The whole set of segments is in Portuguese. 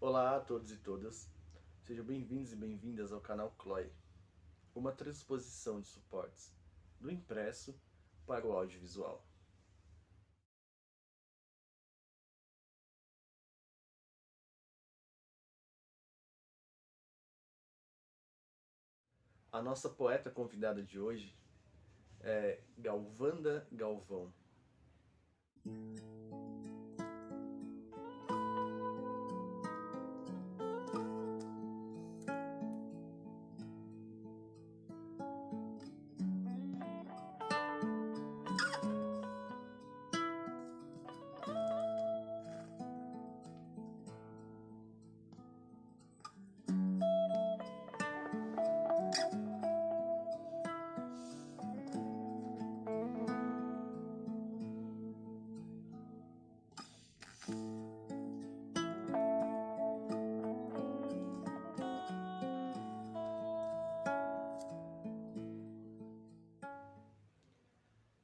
Olá a todos e todas, sejam bem-vindos e bem-vindas ao canal CLOI, uma transposição de suportes do impresso para o audiovisual. A nossa poeta convidada de hoje é Galvanda Galvão.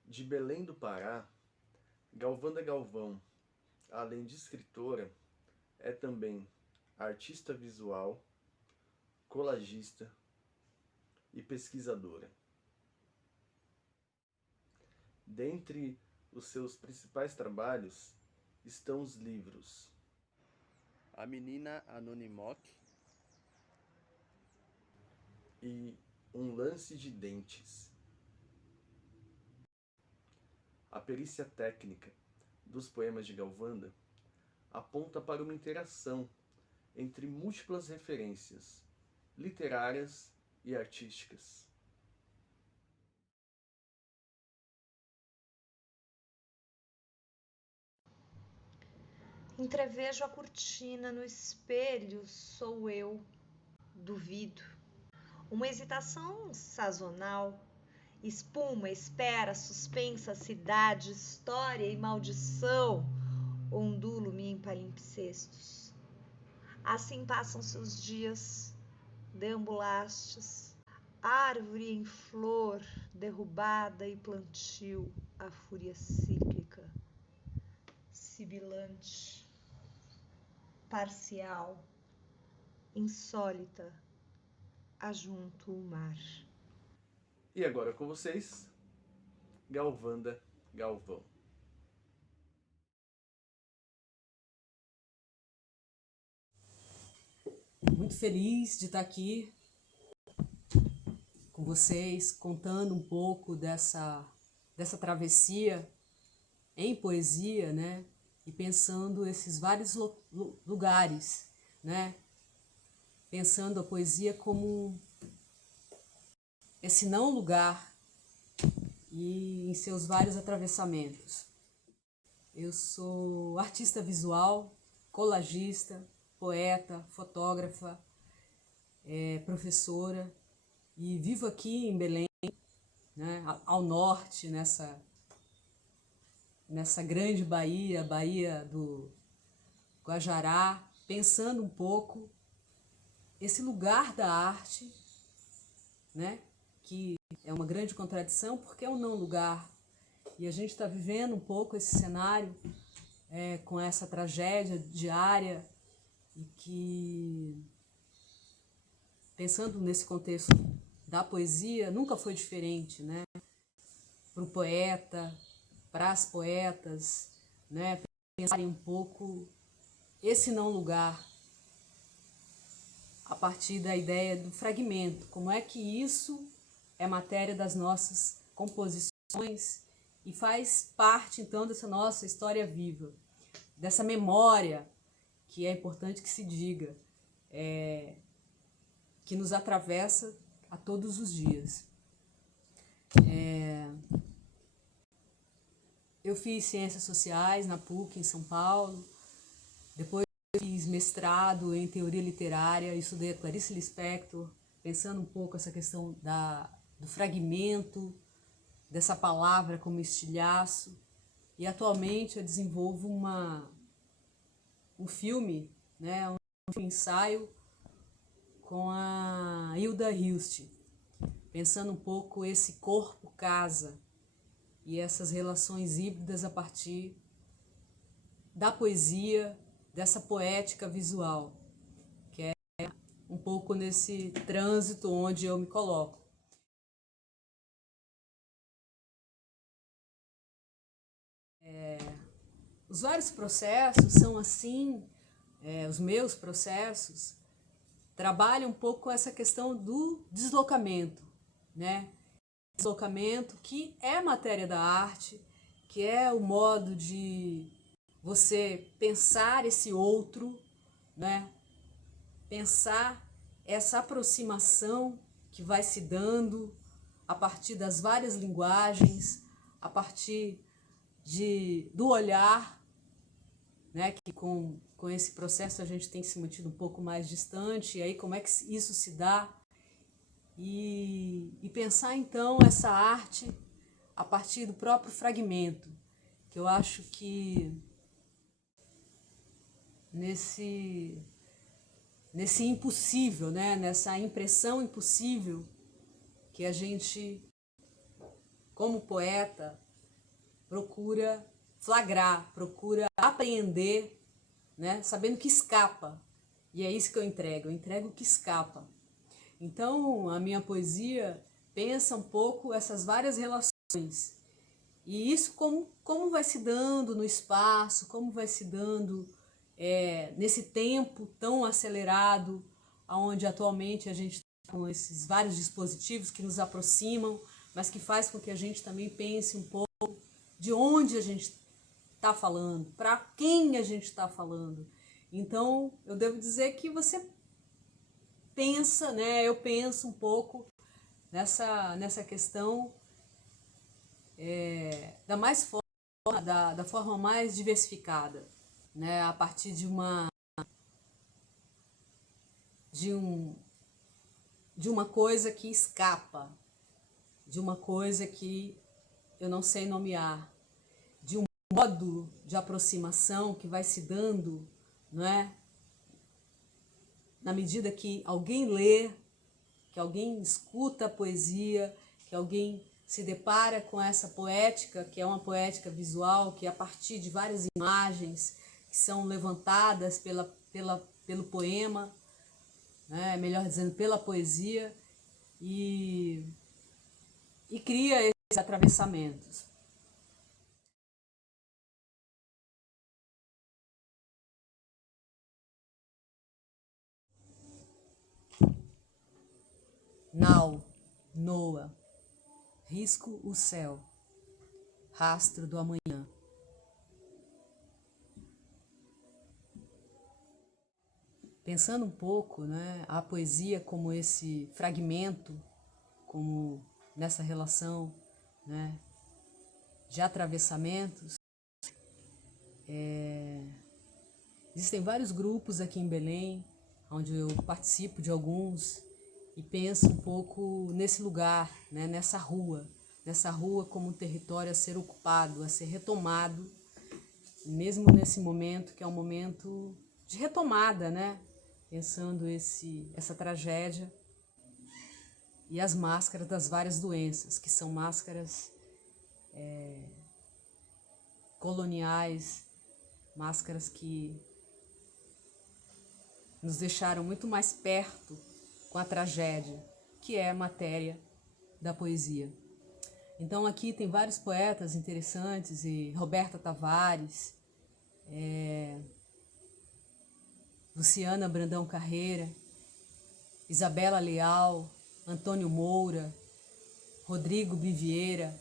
De Belém do Pará, Galvanda Galvão, além de escritora, é também artista visual, colagista e pesquisadora. Dentre os seus principais trabalhos estão os livros A Menina Anonimoc e Um Lance de Dentes. A perícia técnica dos poemas de Galvanda aponta para uma interação entre múltiplas referências literárias e artísticas. Entrevejo a cortina no espelho, sou eu, duvido. Uma hesitação sazonal, espuma, espera, suspensa, cidade, história e maldição, ondulo-me em palimpsestos. Assim passam-se os dias, deambulastes, árvore em flor, derrubada e plantio, a fúria cíclica, sibilante, parcial, insólita, ajunto o mar. E agora com vocês, Galvanda Galvão. Muito feliz de estar aqui com vocês, contando um pouco dessa travessia em poesia, né? E pensando esses vários lugares, né? Pensando a poesia como esse não lugar e em seus vários atravessamentos. Eu sou artista visual, colagista, poeta, fotógrafa, professora e vivo aqui em Belém, né, ao norte, nessa grande Baía do Guajará, pensando um pouco esse lugar da arte, né, que é uma grande contradição porque é um não lugar. E a gente está vivendo um pouco esse cenário com essa tragédia diária e que, pensando nesse contexto da poesia, nunca foi diferente, né? Para o poeta, para as poetas, né? Pensarem um pouco esse não lugar a partir da ideia do fragmento. Como é que isso é matéria das nossas composições e faz parte, então, dessa nossa história viva, dessa memória que é importante que se diga, que nos atravessa a todos os dias. Eu fiz Ciências Sociais na PUC, em São Paulo, depois fiz mestrado em Teoria Literária, estudei a Clarice Lispector, pensando um pouco essa questão do fragmento, dessa palavra como estilhaço, e atualmente eu desenvolvo um filme, né, um ensaio com a Hilda Hilst, pensando um pouco esse corpo-casa e essas relações híbridas a partir da poesia, dessa poética visual, que é um pouco nesse trânsito onde eu me coloco. Os vários processos são assim, os meus processos trabalham um pouco com essa questão do deslocamento, né? Deslocamento que é matéria da arte, que é o modo de você pensar esse outro, né? Pensar essa aproximação que vai se dando a partir das várias linguagens, a partir do olhar, né? Que com esse processo a gente tem se mantido um pouco mais distante, e aí como é que isso se dá? E pensar então essa arte a partir do próprio fragmento, que eu acho que nesse impossível, né? Nessa impressão impossível que a gente, como poeta, procura flagrar, procura apreender, né? Sabendo que escapa. E é isso que eu entrego o que escapa. Então, a minha poesia pensa um pouco essas várias relações. E isso como vai se dando no espaço, como vai se dando nesse tempo tão acelerado, onde atualmente a gente está com esses vários dispositivos que nos aproximam, mas que faz com que a gente também pense um pouco de onde a gente está falando, para quem a gente está falando. Então, eu devo dizer que você pensa, né? Eu penso um pouco nessa questão da forma mais diversificada, né? A partir de uma coisa que escapa, de uma coisa que eu não sei nomear, de um modo de aproximação que vai se dando, não é? Na medida que alguém lê, que alguém escuta a poesia, que alguém se depara com essa poética, que é uma poética visual, que é a partir de várias imagens que são levantadas pelo poema, né? Melhor dizendo, pela poesia, e cria esses atravessamentos. Nau, Noa, risco o céu, rastro do amanhã. Pensando um pouco, né, a poesia como esse fragmento, como nessa relação, né, de atravessamentos. Existem vários grupos aqui em Belém, onde eu participo de alguns, e penso um pouco nesse lugar, né, nessa rua como um território a ser ocupado, a ser retomado, mesmo nesse momento que é um momento de retomada, né, pensando essa tragédia e as máscaras das várias doenças, que são máscaras coloniais, máscaras que nos deixaram muito mais perto com a tragédia, que é a matéria da poesia. Então aqui tem vários poetas interessantes, e Roberta Tavares, Luciana Brandão Carreira, Isabela Leal, Antônio Moura, Rodrigo Bivieira,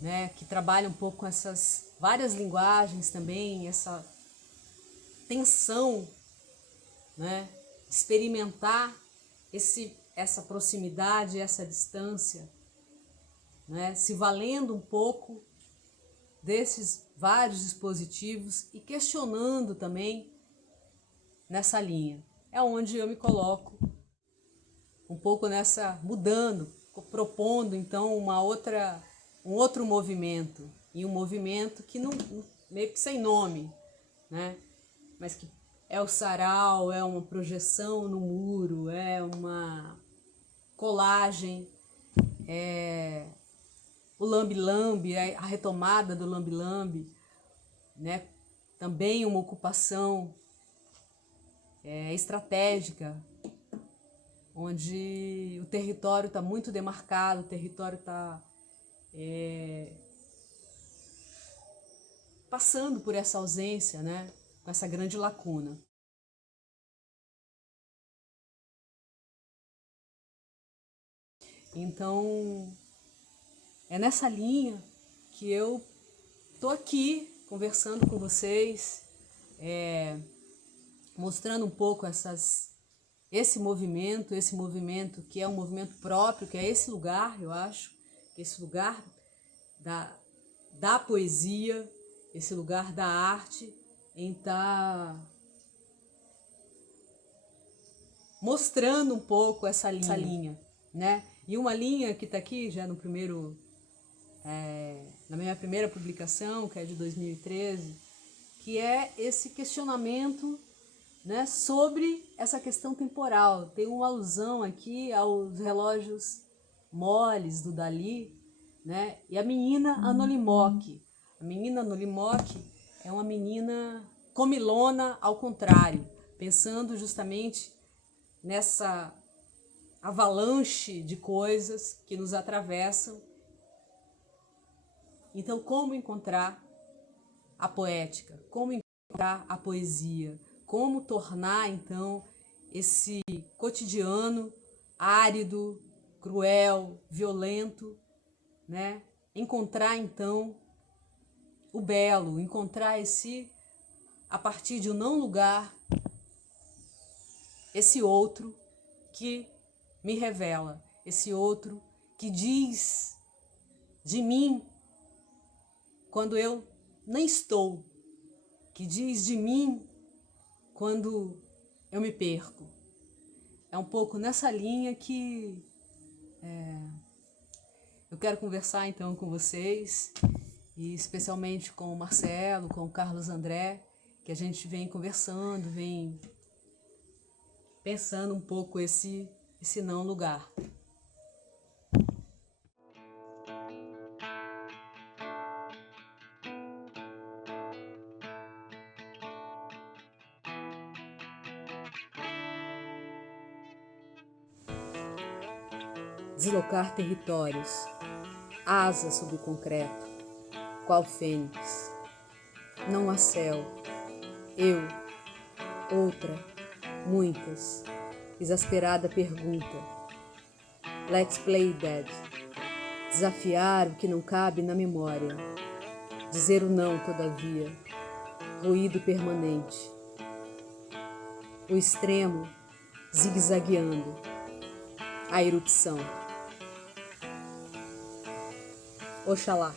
né, que trabalham um pouco com essas várias linguagens também, essa tensão, né, de experimentar essa proximidade, essa distância, né, se valendo um pouco desses vários dispositivos e questionando também nessa linha. É onde eu me coloco um pouco mudando, propondo então um outro movimento, e um movimento que não, meio que sem nome, né? Mas que é o sarau, é uma projeção no muro, é uma colagem, o lambe-lambe, a retomada do lambe-lambe, né? Também uma ocupação estratégica, onde o território está muito demarcado, o território está passando por essa ausência, né? Com essa grande lacuna. Então, é nessa linha que eu estou aqui conversando com vocês, mostrando um pouco esse movimento que é um movimento próprio, que é esse lugar, eu acho, esse lugar da poesia, esse lugar da arte, em estar mostrando um pouco essa linha, né? E uma linha que está aqui já no primeiro, na minha primeira publicação, que é de 2013, que é esse questionamento, né, sobre essa questão temporal. Tem uma alusão aqui aos relógios moles do Dalí, né? E a menina Anolimoque. A menina Anolimoque é uma menina comilona ao contrário, pensando justamente nessa avalanche de coisas que nos atravessam. Então, como encontrar a poética? Como encontrar a poesia? Como tornar, então, esse cotidiano árido, cruel, violento, né? Encontrar, então, o belo, encontrar a partir de um não lugar, esse outro que me revela, esse outro que diz de mim quando eu nem estou, que diz de mim quando eu me perco. É um pouco nessa linha que eu quero conversar então com vocês, e especialmente com o Marcelo, com o Carlos André, que a gente vem conversando, vem pensando um pouco esse não lugar. Deslocar territórios, asas sob o concreto, qual fênix. Não há céu, eu, outra, muitas, exasperada pergunta. Let's play dead. Desafiar o que não cabe na memória. Dizer o não, todavia. Ruído permanente. O extremo zigue-zagueando. A erupção. Oxalá.